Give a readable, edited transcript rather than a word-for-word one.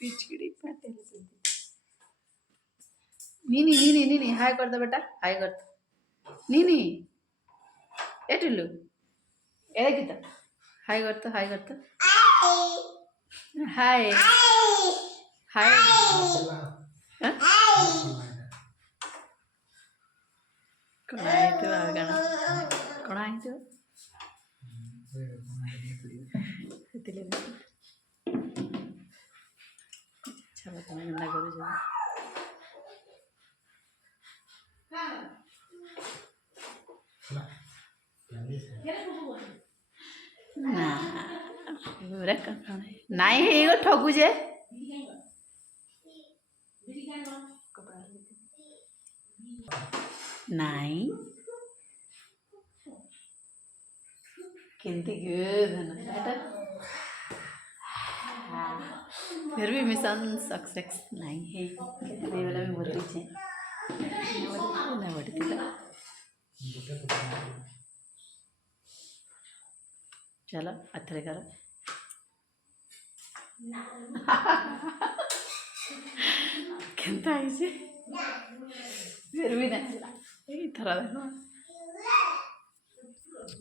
पिचकड़ी पाते नीनी नीनी नीनी हाय कर दो बेटा हाय कर दो नीनी ए टुल्लू ए गीता हाय कर दो हाय हाय कौन आई तो आगण कौन आई तो अच्छा बात मैं गंदा करूँ जो ना पूरा कौन है नहीं है ये ठगू जे नहीं किंतु गुड है ना बेटा फिर भी मिशन सक्सेस नहीं है कहते ये वाला भी बोलती थी ना बोलती था चलो अथरे करो कहता है इसे फिर भी नहीं इधर देखो